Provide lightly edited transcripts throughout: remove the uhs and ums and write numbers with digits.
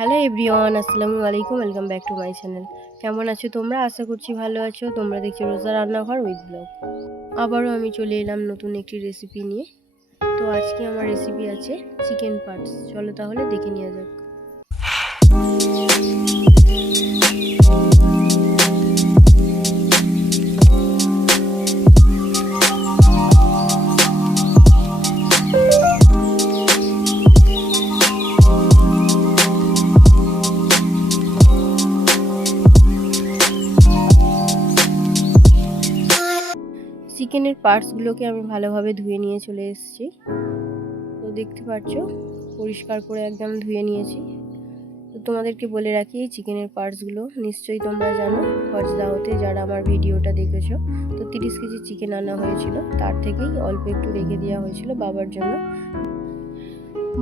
Hello everyone, আসসালামু আলাইকুম। Welcome back to my channel. কেমন আছো তোমরা? আশা করছি ভালো আছো। তোমরা দেখছো রোজা রান্নাঘর উইথ ব্লগ। আবারও আমি চলে এলাম নতুন একটি রেসিপি নিয়ে। তো আজকে আমার রেসিপি আছে চিকেন পার্টস। চলো তাহলে দেখে নেওয়া যাক। চিকেনের পার্টসগুলোকে আমি ভালোভাবে ধুয়ে নিয়ে চলে এসেছি। তো দেখতে পাচ্ছ পরিষ্কার করে একদম ধুয়ে নিয়েছি। তো তোমাদেরকে বলে রাখি, এই চিকেনের পার্টসগুলো নিশ্চয়ই তোমরা জানো। হজদাওতে যারা আমার ভিডিওটা দেখেছো, তো 30 কেজি চিকেন আনা হয়েছিল, তার থেকেই অল্প একটু রেখে দেওয়া হয়েছিল বাবার জন্য।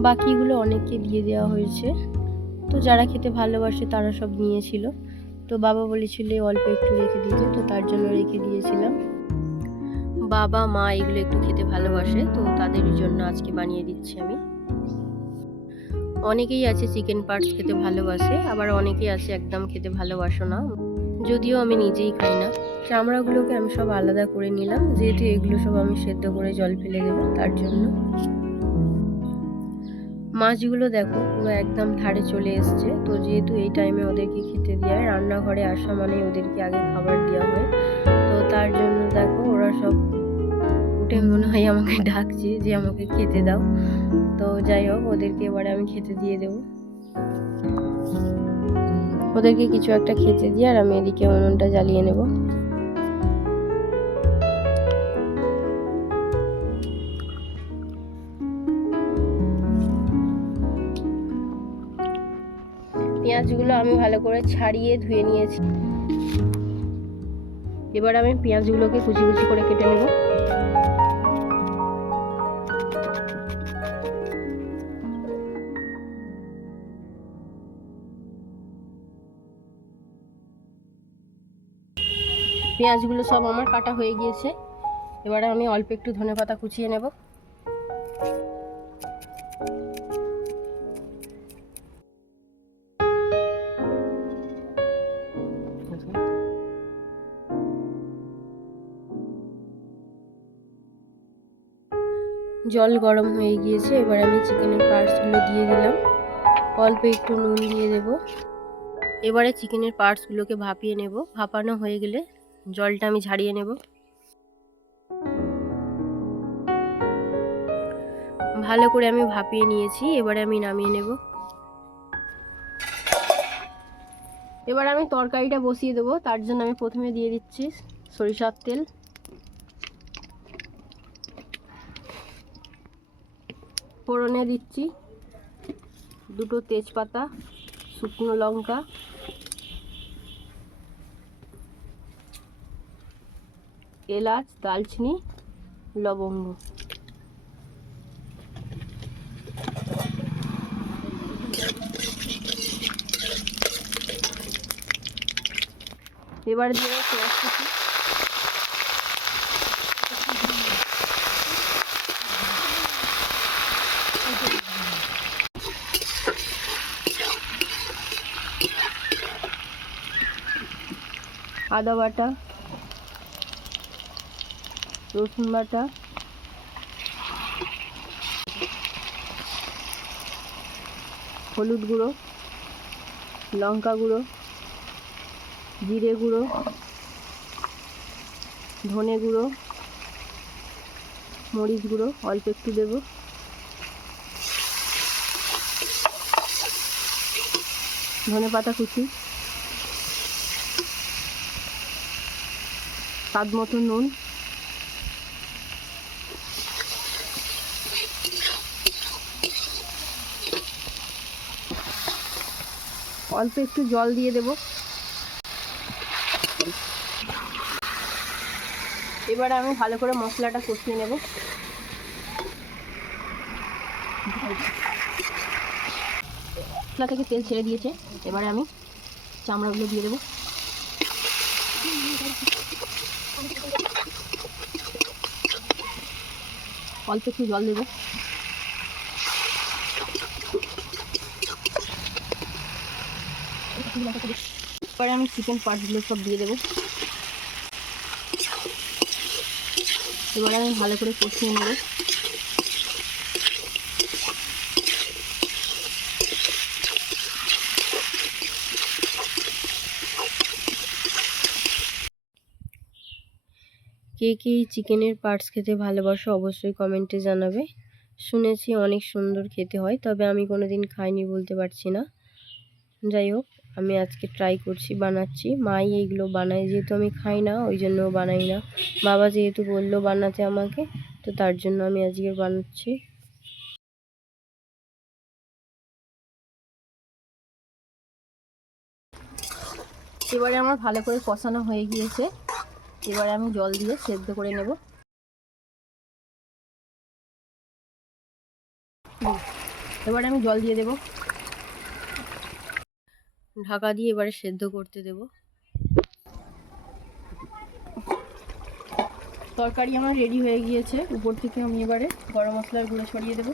বাকিগুলো অনেককে দিয়ে দেওয়া হয়েছে। তো যারা খেতে ভালোবাসে তারা সব নিয়েছিল। তো বাবা বলেছিল অল্প একটু রেখে দিতে, তো তার জন্য রেখে দিয়েছিলাম। বাবা মা এগুলো একটু খেতে ভালোবাসে, তো তাদের জন্য আজকে বানিয়ে দিচ্ছি আমি। অনেকেই আছে চিকেন পার্টস খেতে ভালোবাসে, আবার অনেকেই আছে একদম খেতে ভালোবাসো না। যদিও আমি নিজেই খাই না। চামড়াগুলোকে আমি সব আলাদা করে নিলাম, যেহেতু এগুলো সব আমি সেদ্ধ করে জল ফেলে দেবো তার জন্য। মাছগুলো দেখো পুরো একদম ধারে চলে এসছে। তো যেহেতু এই টাইমে ওদেরকে খেতে দেওয়া হয়, রান্নাঘরে আসা মানে ওদেরকে আগে খাবার দেওয়া হয়, তো তার জন্য দেখো ওরা সব উঠে মনে হয় আমাকে ডাকছে যে আমাকে খেতে দাও। তো যাই হোক, ওদেরকে এবারে আমি খেতে দিয়ে দেবো। ওদেরকে কিছু একটা খেতে দিয়ে আর আমি এদিকে উনুনটা জ্বালিয়ে নেব। পেঁয়াজগুলো আমি ভালো করে ছাড়িয়ে ধুয়ে নিয়েছি। এবার আমি পেঁয়াজগুলোকে কুচি কুচি করে কেটে নেব। পেঁয়াজগুলো সব আমার কাটা হয়ে গিয়েছে। এবারে আমি অল্প একটু ধনেপাতা কুচিয়ে নেব। জল গরম হয়ে গিয়েছে, এবার আমি চিকেনের পার্টসগুলো দিয়ে দিলাম। অল্প একটু নুন দিয়ে দেব। এবারে চিকেনের পার্টসগুলোকে ভাপিয়ে নেব। ভাপানো হয়ে গেলে জলটা আমি ঝারিয়ে নেব। ভালো করে আমি ভাপিয়ে নিয়েছি, এবারে আমি নামিয়ে নেব। এবার আমি তরকারিটা বসিয়ে দেবো। তার জন্য আমি প্রথমে দিয়ে দিচ্ছি সরিষার তেল, ফোড়নে দিচ্ছি দুটো তেজপাতা, শুকনো লঙ্কা, এলাচ, দালচিনি, লবঙ্গ। এবার দিয়ে পেঁয়াজ কুচি, আদা বাটা, রসুন বাটা, হলুদ গুঁড়ো, লঙ্কা গুঁড়ো, জিরে গুঁড়ো, ধনে গুঁড়ো, মরিচ গুঁড়ো অল্প একটু দেব, ধনে পাতা কুচি, স্বাদ মতো নুন, অল্প একটু জল দিয়ে দেব। এবারে আমি ভালো করে মশলাটা কষিয়ে নেব। মশলা থেকে তেল ছেড়ে দিয়েছে, এবারে আমি চামড়াগুলো দিয়ে দেবো। অল্প একটু জল দেবো। এবারে আমি চিকেন পার্টসগুলো সব দিয়ে দেবো। এবারে আমি ভালো করে কষিয়ে নেব। কে কে চিকেনের পার্টস খেতে ভালোবাসো অবশ্যই কমেন্টে জানাবে। শুনেছি অনেক সুন্দর খেতে হয়, তবে আমি কোনোদিন খাইনি বলতে পারছি না। যাই হোক, আমি আজকে ট্রাই করছি, বানাচ্ছি। মাই এইগুলো বানায়, যেহেতু আমি খাই না ওই জন্য বানাই না। বাবা যেহেতু বললো বানাতে আমাকে, তো তার জন্য আমি আজকে বানাচ্ছি। এবারে আমার ভালো করে কষানো হয়ে গিয়েছে। এবারে আমি জল দিয়ে সেদ্ধ করে নেব। এবারে আমি জল দিয়ে দেব, ঢাকা দিয়ে এবারে সেদ্ধ করতে দেব। তরকারি আমার রেডি হয়ে গিয়েছে। উপর থেকে আমি এবারে গরম মশলার গুঁড়ো ছড়িয়ে দেব।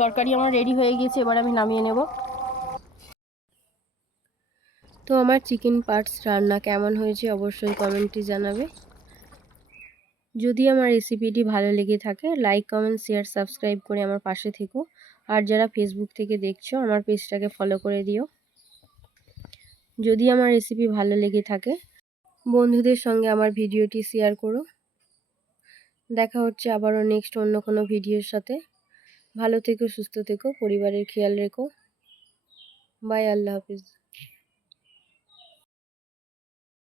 তরকারি আমার রেডি হয়ে গিয়েছে, এবার আমি নামিয়ে নেব। তো আমার চিকেন পার্টস রান্না কেমন হয়েছে অবশ্যই কমেন্টে জানাবে। যদি আমার রেসিপিটি ভালো লেগে থাকে লাইক কমেন্ট শেয়ার সাবস্ক্রাইব করে আমার পাশে থেকো। আর যারা ফেসবুক থেকে দেখছো আমার পেজটাকে ফলো করে দিও। যদি আমার রেসিপি ভালো লেগে থাকে বন্ধুদের সঙ্গে আমার ভিডিওটি শেয়ার করো। দেখা হচ্ছে আবারও নেক্সট অন্য কোনো ভিডিওর সাথে। ভালো থেকো, সুস্থ থেকো, পরিবারের খেয়াল রেখো। বাই, আল্লাহ হাফিজ।